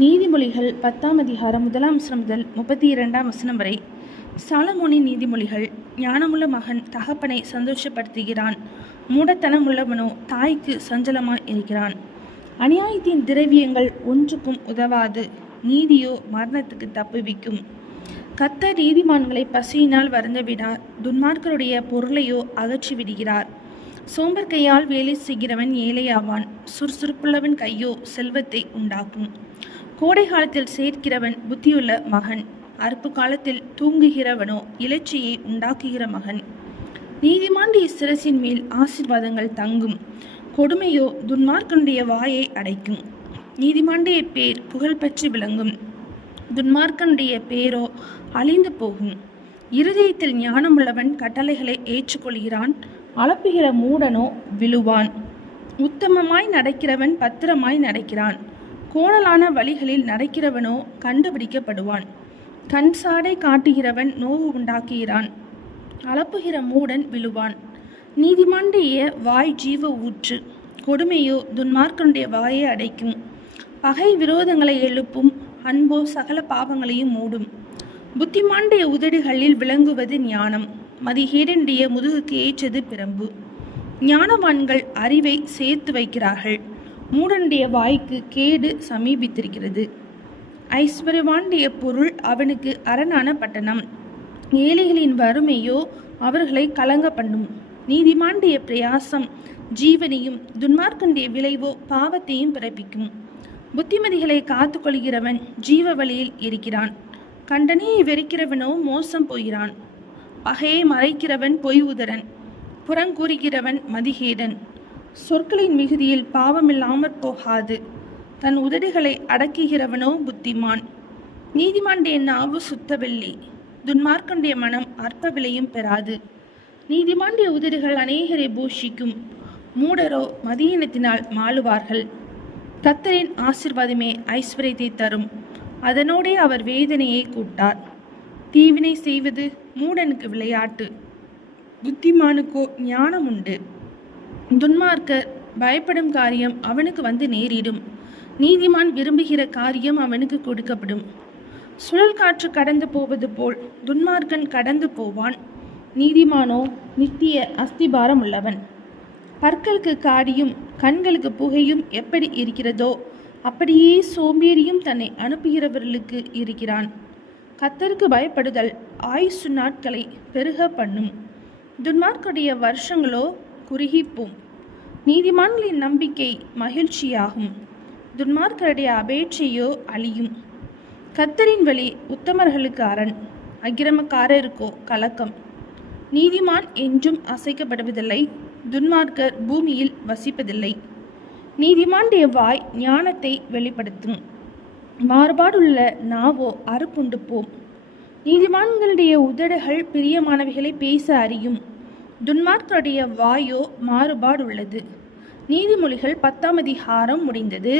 நீதிமொழிகள் 10ஆம் அதிகாரம் 1ஆம் வசனம் முதல் 32ஆம் வசனம் வரை. சாலமோனின் நீதிமொழிகள். ஞானமுள்ள மகன் தகப்பனை சந்தோஷப்படுத்துகிறான், மூடத்தனமுள்ளவனோ தாய்க்கு சஞ்சலமாய் இருக்கிறான். அநியாயத்தின் திரவியங்கள் ஒன்றுக்கும் உதவாது, நீதியோ மரணத்துக்கு தப்புவிக்கும். கர்த்தர் நீதிமான்களை பசியினால் வருந்தவிடார், துன்மார்க்கருடைய பொருளையோ அகற்றி விடுகிறார். சோம்பர் கையால் வேலை செய்கிறவன் ஏழையாவான், சுறுசுறுப்புள்ளவன் கையோ செல்வத்தை உண்டாக்கும். கோடை காலத்தில் சேர்க்கிறவன் புத்தியுள்ள மகன், அறுப்பு காலத்தில் தூங்குகிறவனோ இலச்சையை உண்டாக்குகிற மகன். நீதிமானுடைய சிரசின் மேல் ஆசீர்வாதங்கள் தங்கும், கொடுமையோ துன்மார்க்கனுடைய வாயை அடைக்கும். நீதிமானுடைய பேர் புகழ்பெற்று விளங்கும், துன்மார்க்கனுடைய பேரோ அழிந்து போகும். இருதயத்தில் ஞானமுள்ளவன் கட்டளைகளை ஏற்றுக்கொள்கிறான், அளப்புகிற மூடனோ விழுவான். உத்தமமாய் நடக்கிறவன் பத்திரமாய் நடக்கிறான், கோணலான வழிகளில் நடக்கிறவனோ கண்டுபிடிக்கப்படுவான். கண் சாடை காட்டுகிறவன் நோவு உண்டாக்குகிறான், அளப்புகிற மூடன் விழுவான். நீதிமானுடைய வாய் ஜீவ ஊற்று, கொடுமையோ துன்மார்க்கனுடைய வாயை அடைக்கும். பகை விரோதங்களை எழுப்பும், அன்போ சகல பாவங்களையும் மூடும். புத்திமானுடைய உதடுகளில் விளங்குவது ஞானம், மதிகேடனுடைய முதுகுக்கு ஏற்றது பிரம்பு. ஞானவான்கள் அறிவை சேர்த்து வைக்கிறார்கள், மூடனுடைய வாய்க்கு கேடு சமீபித்திருக்கிறது. ஐஸ்வர்யவானுடைய பொருள் அவனுக்கு அரணான பட்டணம், ஏழைகளின் வறுமையோ அவர்களை கலங்க பண்ணும். நீதிமானுடைய பிரயாசம் ஜீவனையும், துன்மார்க்கனுடைய விளைவோ பாவத்தையும் பிறப்பிக்கும். புத்திமதிகளை காத்து கொள்கிறவன் ஜீவ வழியில் இருக்கிறான், கண்டனையை வெறுக்கிறவனோ மோசம் போகிறான். பகையை மறைக்கிறவன் பொய் உதரன், புறங்கூறுகிறவன் மதிகேடன். சொற்களின் மிகுதியில் பாவமில்லாமற் போகாது, தன் உதடுகளை அடக்குகிறவனோ புத்திமான். நீதிமானுடைய நாவு சுத்த வெள்ளி, துன்மார்க்கனுடைய மனம் அற்ப விலையும் பெறாது. நீதிமானுடைய உதடுகள் அநேகரை பூஷிக்கும், மூடரோ மதியீனத்தினால் மாளுவார்கள். கர்த்தரின் ஆசீர்வாதமே ஐஸ்வர்யத்தை தரும், அதனோடே அவர் வேதனையை கூட்டார். தீவினை செய்வது மூடனுக்கு விளையாட்டு, புத்திமானுக்கோ ஞானம் உண்டு. துன்மார்க்கர் பயப்படும் காரியம் அவனுக்கு வந்து நேரிடும், நீதிமான் விரும்புகிற காரியம் அவனுக்கு கொடுக்கப்படும். சுழல் காற்று கடந்து போவது போல் துன்மார்க்கன் கடந்து போவான், நீதிமானோ நித்திய அஸ்திபாரம் உள்ளவன். பற்களுக்கு காடியும் கண்களுக்கு புகையும் எப்படி இருக்கிறதோ அப்படியே சோம்பேறியும் தன்னை அனுப்புகிறவர்களுக்கு இருக்கிறான். கர்த்தருக்கு பயப்படுதல் ஆயுசு நாட்களை பெருக பண்ணும், துன்மார்க்கருடைய வருஷங்களோ குறுகிப்போம். நீதிமான்களின் நம்பிக்கை மகிழ்ச்சியாகும், துன்மார்க்கருடைய அபேட்சையோ அழியும். கர்த்தரின் வழி உத்தமர்களுக்கு அரண், அக்கிரமக்காரருக்கோ கலக்கம். நீதிமான் என்றும் அசைக்கப்படுவதில்லை, துன்மார்க்கர் பூமியில் வசிப்பதில்லை. நீதிமானுடைய வாய் ஞானத்தை வெளிப்படுத்தும், மாறுபாடுள்ள நாவோ அறுப்புண்டு போம். நீதிமான்களுடைய உதடுகள் பிரியமானவைகளை பேச அறியும், துன்மார்க்கருடைய வாயோ மாறுபாடுள்ளது. நீதிமொழிகள் 10ஆம் அதிகாரம் முடிந்தது.